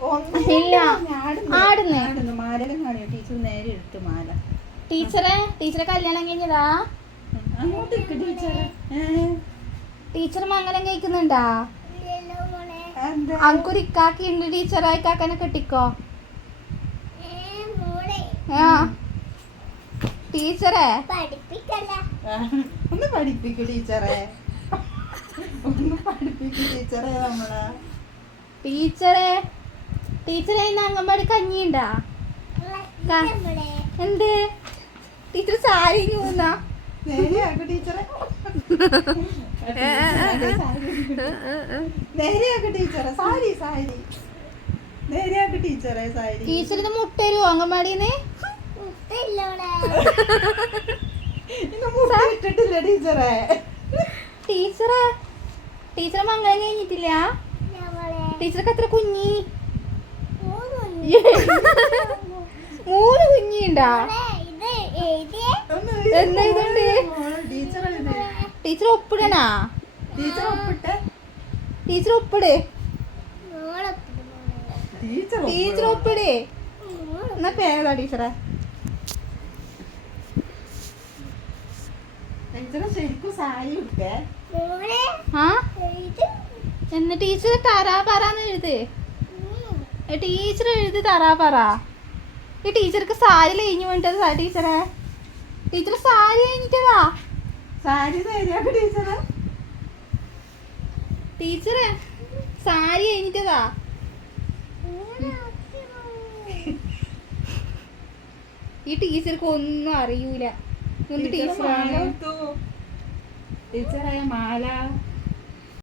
ഇല്ല ആടുന്നു മാലകം കാണി ടീച്ചർ നേരെ എടുത്തു മാല. ടീച്ചറെ കല്യാണം കഴിഞ്ഞതാ? അങ്ങോട്ടേക്ക് ടീച്ചറെ. ടീച്ചർ മംഗലം കഴിക്കുന്നുണ്ടാ? അനക്കൊരു ഇക്കാക്കിണ്ട് ടീച്ചറെ. ഇക്കാക്കനെ കെട്ടിക്കോ. ആ ടീച്ചറെ ഒന്ന് പഠിപ്പിക്കൂ ടീച്ചറെ. ഒന്ന് പഠിപ്പിക്കൂ ടീച്ചറെ നമ്മളെ. ടീച്ചറെ ഇന്ന് അംഗൻവാടി കഞ്ഞിണ്ടാ? എന്ത് ടീച്ചർ സാരി മൂന്നാ? നേരെയാക്കു ടീച്ചറെ. നേരെയാക്കു ടീച്ചറെ. സാരി സാരി നേരെയാക്കു ടീച്ചറെ. സാരി ടീച്ചറിന് മുട്ട തരുമോ അംഗൻവാടിന്ന്? ഇന്ന് മുട്ട ഇട്ടിട്ടില്ല ടീച്ചറെ. ടീച്ചറെ മംഗലം കഴിഞ്ഞിട്ടില്ല? ടീച്ചർക്ക് എത്ര കുഞ്ഞി? 3 കുഞ്ഞിണ്ടാ? എന്താ ഇതുണ്ട്? ടീച്ചർ ഒപ്പിടണാ? ടീച്ചർ ഒപ്പിട്. ടീച്ചർ ഒപ്പിട്. എന്നാ പേരതാ ടീച്ചറെ. ശരിക്കും സാരി ഇട്ടേ. ആ എന്ന് ടീച്ചർ തറാ പറന്ന് എഴുത്. ടീച്ചർ എഴുതി തറാ പറ. ഈ ടീച്ചർക്ക് സാരി കഴിഞ്ഞു വേണ്ടത് ടീച്ചറെ. ടീച്ചർ സാരി കഴിഞ്ഞിട്ടതാ. സാരി നേരെയാക്കു ടീച്ചറെ. ടീച്ചറെ സാരി കഴിഞ്ഞിട്ടതാ. ഈ ടീച്ചർക്ക് ഒന്നും അറിയൂല. ടീച്ചറായ മാല